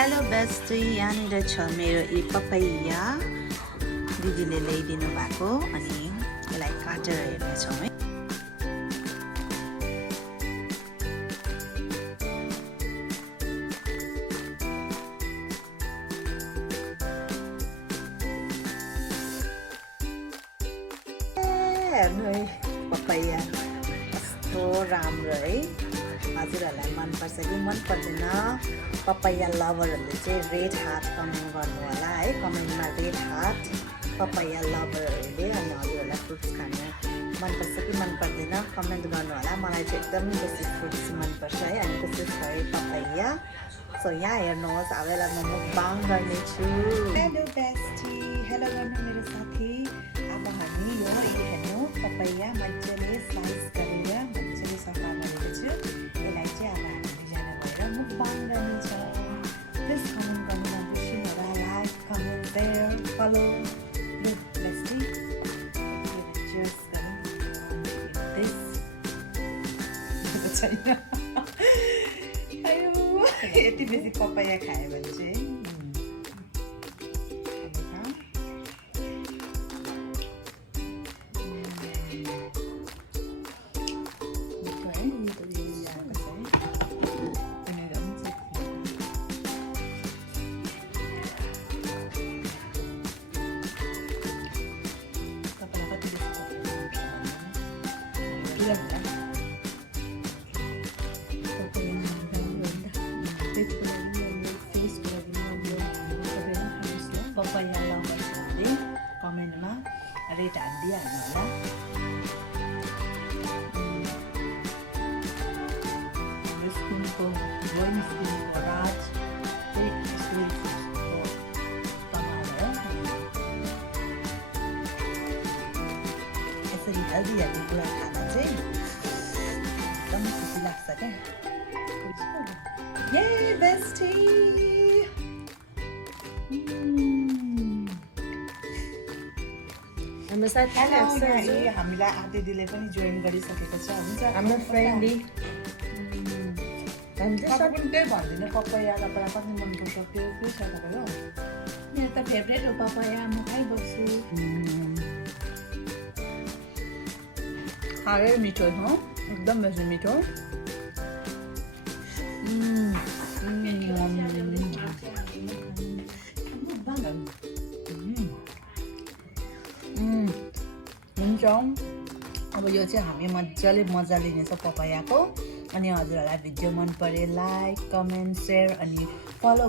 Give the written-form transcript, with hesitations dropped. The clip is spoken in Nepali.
हेलो बेस्टी यहाँनिर छ मेरो यी पपैया दिदीले ल्याइदिनु भएको अनि यसलाई काटेर हेर्नेछौँ है। हेर्नु है पपैया कस्तो राम्रो है। हजुरहरूलाई मनपर्छ कि मन पर्दैन? पपैया लभरहरूले चाहिँ रेड हार्ट कमेन्ट गर्नु होला है। कमेन्टमा रेड हार्ट पपैया लभरहरूले। अनि हजुरहरूलाई फ्रुट्स खानु मनपर्छ कि मन पर्दैन कमेन्ट गर्नु होला। मलाई चाहिँ एकदम बेसी फ्रुट्स मनपर्छ है। अनि विशेष गरी पपैया। सो यहाँ हेर्नुहोस्, अब यसलाई म मुकबाङ गर्नेछु। हेलो बेस्टी, हेलो गर्नु मेरो साथी। अब हामी यो हेर्नु पपैया मजाले स्लाइस गरेर मजाले सफा गरेको छु। यसलाई चाहिँ अब हामी दुईजना भएर मुकबाङ गर्नेछौँ। प्लिज कमेन्ट गर्नु नबिर्सिनु होला। Like, comment, share, follow. लु बेस्टी, चियर्स गरौँ। छैन अयो यति बेसी पपैया खायो भने चाहिँ पपैया लभर्सहरूले कमेन्टमा रेट हालिदिइहाल्नु होला। हाम्रो स्कुलको ड्रइङ स्कुलको राज चाहिँ स्कुलको कमाल हो। यसरी हेल्दी कुरा खाना चाहिँ एकदम खुसी लाग्छ क्या। ये बेस्टी हाम्रो साथी हामीलाई दिदीले पनि जोइन गरिसकेको छ। हुन्छ हाम्रो फ्रेन्डली पनि त्यही भन्दिनँ पपैया तपाईँलाई कति मनपर्छ त्यो के छ तपाईँको? मेरो त फेभरेट हो पपैया, म खाइबस्छु। साह्रै मिठो हो, एकदम बेसी मिठो। हुन्छ, अब यो चाहिँ हामी मजाले मजा लिनेछौँ पपैयाको। अनि हजुरहरूलाई भिडियो मन परे लाइक, कमेन्ट, सेयर अनि फलो